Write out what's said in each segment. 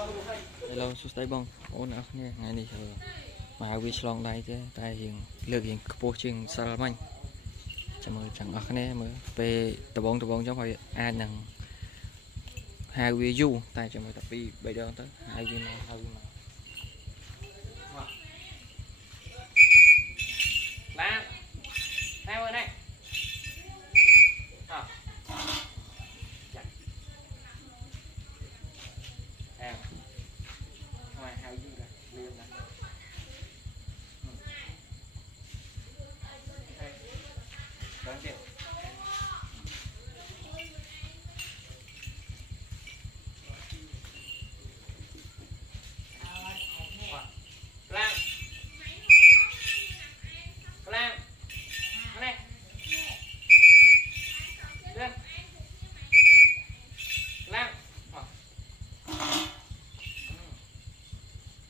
Hello, số tay bông, ôn áo nha, ngày này mà vi long đây chứ, tay hiện lược hiện bộ trường Salaman, chả mơ chẳng áo này mới về tập bông trong phải ai năng hai vi du, tay chả mơ tập vi bây giờ tới hai vi mà lan, theo ơi này, à, ngoài hai du này, liền này. Đón tiếp. Lan, Lan, này, lên, Lan,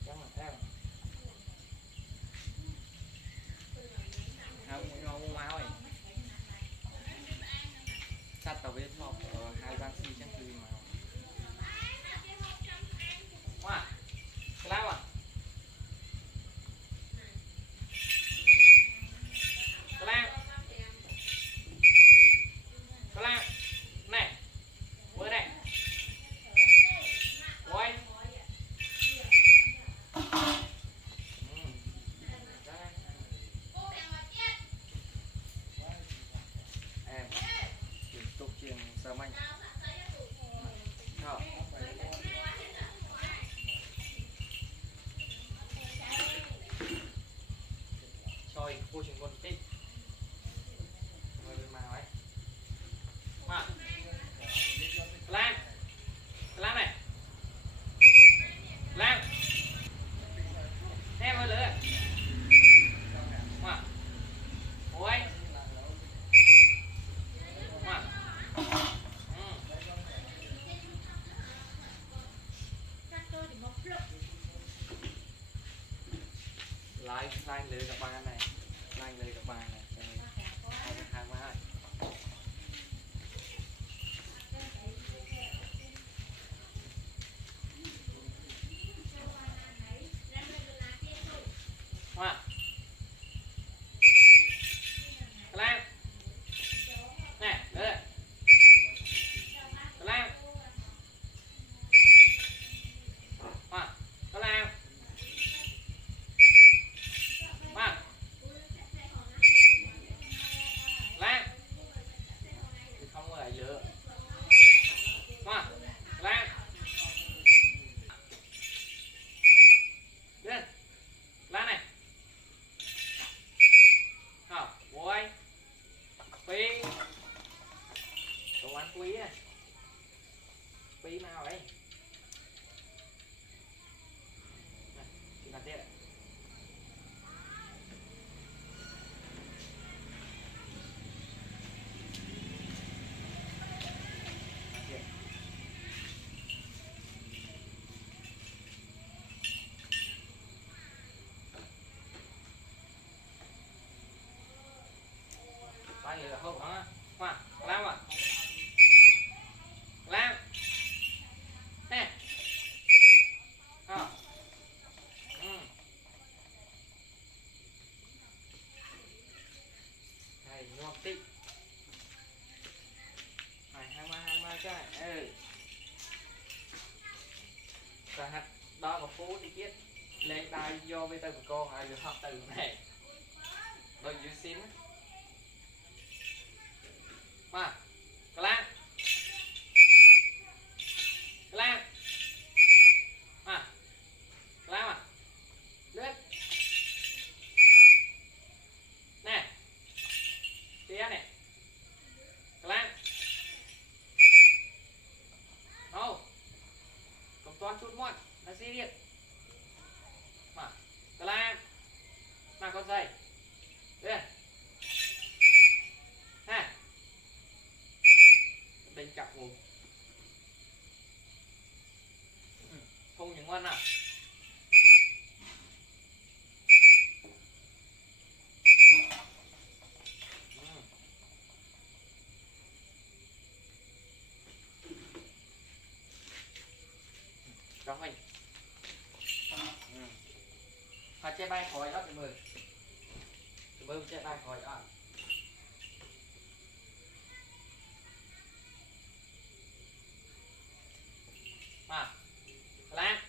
chẳng là theo, không mau rồi, sát tàu bên một hai ban xi chẳng từ mà, wow, lao à. Này, bữa này, quay, em, tiếp tục chuyện sớm anh, rồi, cô chuyện con tích, rồi mà ấy, mà, Lan, Lan này, Lan, em ơi lửa, mà, ôi, mà, like lửa các bạn này, like lửa các bạn này, hai cái hàng mà Hoa Lan nè đấy Lan Hoa Lan Hoa Lan không có lại lựa Hoa Lan lên Lan này quay phi đồ ăn quý này phi nào đấy chúng ta tiếp bao nhiêu là không hả hoa làm à làm nè này ngon tí này hai mươi cái rồi hạt đó một phút đi kiết lên đai vô với tay của con ai được học từ này rồi dưới xin mà Lan Lan Lan à lướt nè tía nè Lan đâu cầm toán chút muộn là xe điện mà Lan mà con dây lên ha đánh cặp ngủ không những ngoan nào cho mình hai che bay khỏi đó từ mười che bay khỏi đó mà lan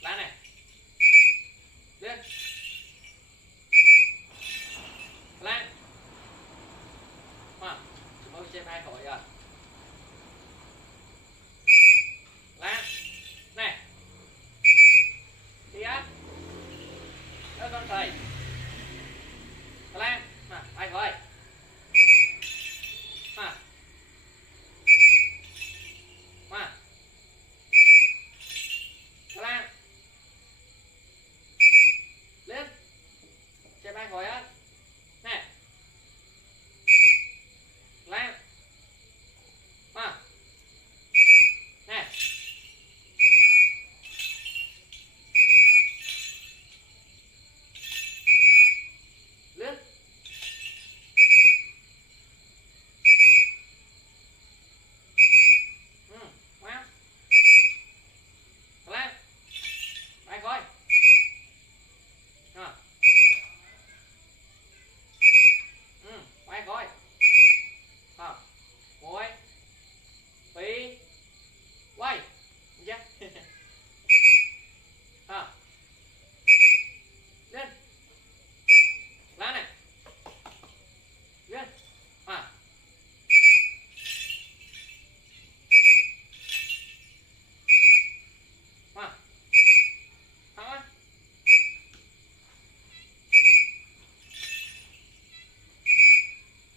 lan này lên lan mà từ mười che bay khỏi rồi lan này đi á đó con thầy lan mà ai khỏi mà lan lên che bay khỏi á nè lan mà nè lên ngoan lan bay khỏi bay khỏi ngồi phi quay dạ lên lá này lên à thắng á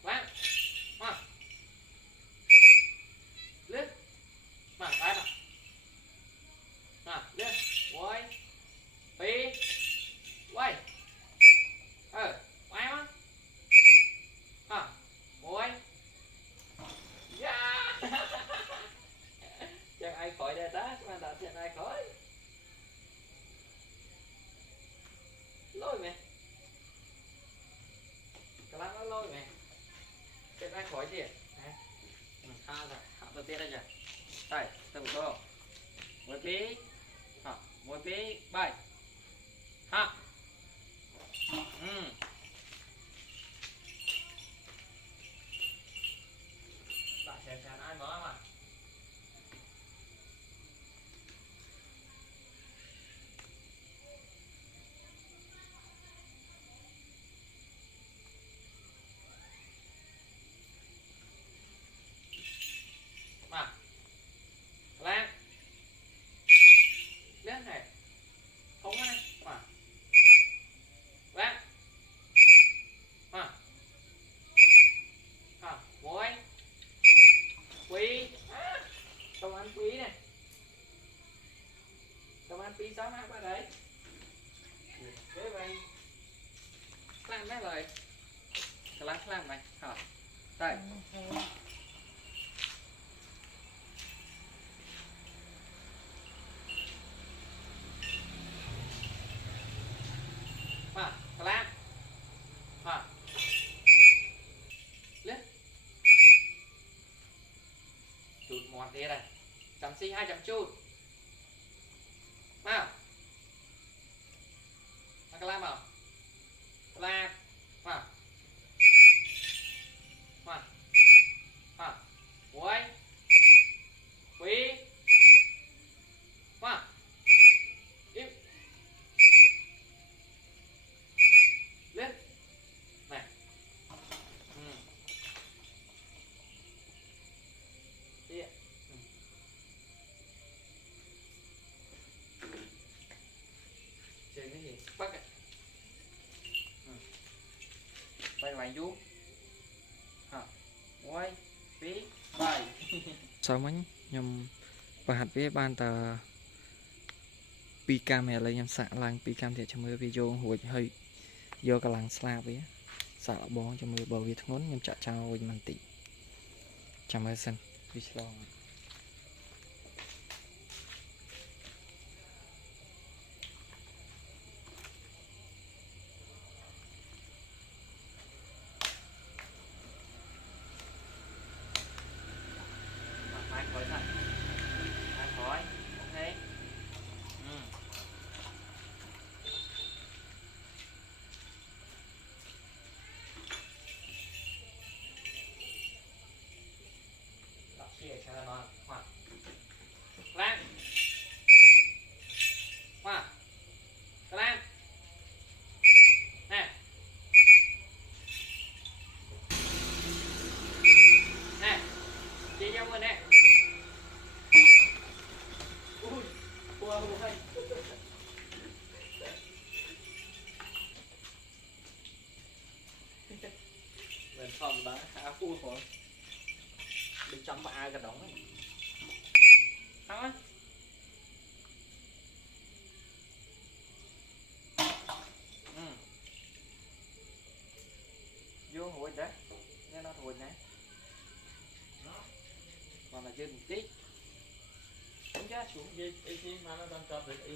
lan lên mà tay mà lên quay phi quay quay má quay yeah chẳng ai khỏi đây ta mà đã chẳng ai khỏi lôi mẹ cái lát nó lôi mẹ chẳng ai khỏi gì ha rồi hạ đầu tiên đây nhỉ đây tầm tô một tí bay ha bạn xem ai mở mà lan lên này không á mà lan ngồi quý công ăn quý này công ăn quý sáu ba đấy thế vậy làm mấy lời làm này đây lan lên chụt một thế này chấm xi 2 chấm chụt nào cái làm nào làm quay quý im lên này đi chơi cái gì bắt này bay ngoài vú quay phí bay sao mấy nhầm và hạt với ban tờ pi cam này lấy nhầm xạ lang pi cam thì cho mưa video hồi hơi vô cả làng slab với xạ bó cho mưa bầu việt ngón nhầm chạ trao với màn tị chào mưa sân video là nó hoa lan hoa lan nè nè chị cho mình nè ui wow hay mình phòng đã khá cua rồi đi chăm ba ai cả đống ấy thắng á vô hồi đấy nghe nó hồi nè còn là trên một tí đúng chứ xuống gì ý mà nó đang cho được ý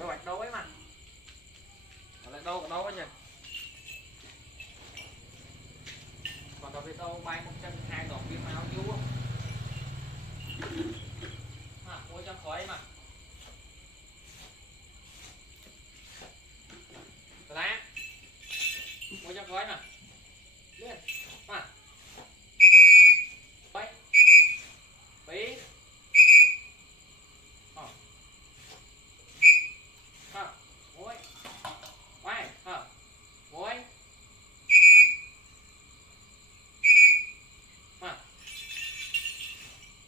rồi bạch đâu ấy mà lại đâu ấy nhỉ còn đâu biết đâu bay một chân hai đỏ viên máu yếu à mua cho khói mà lá mua cho khói mà lên mà bay bí muối quay muối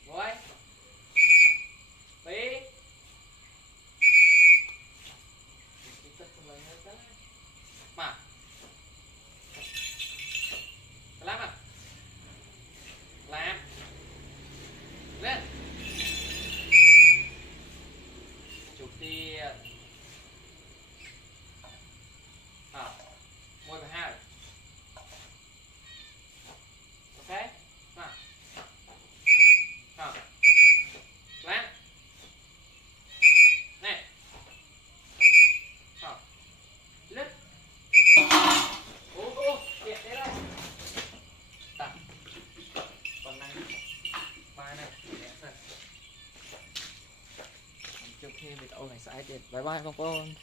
muối bí mà làm à làm lên chụp tiền một và hai ok làm nè lít ô điện đấy đây đặt còn này bài này chụp khi bị tàu này sai tiền bye bye con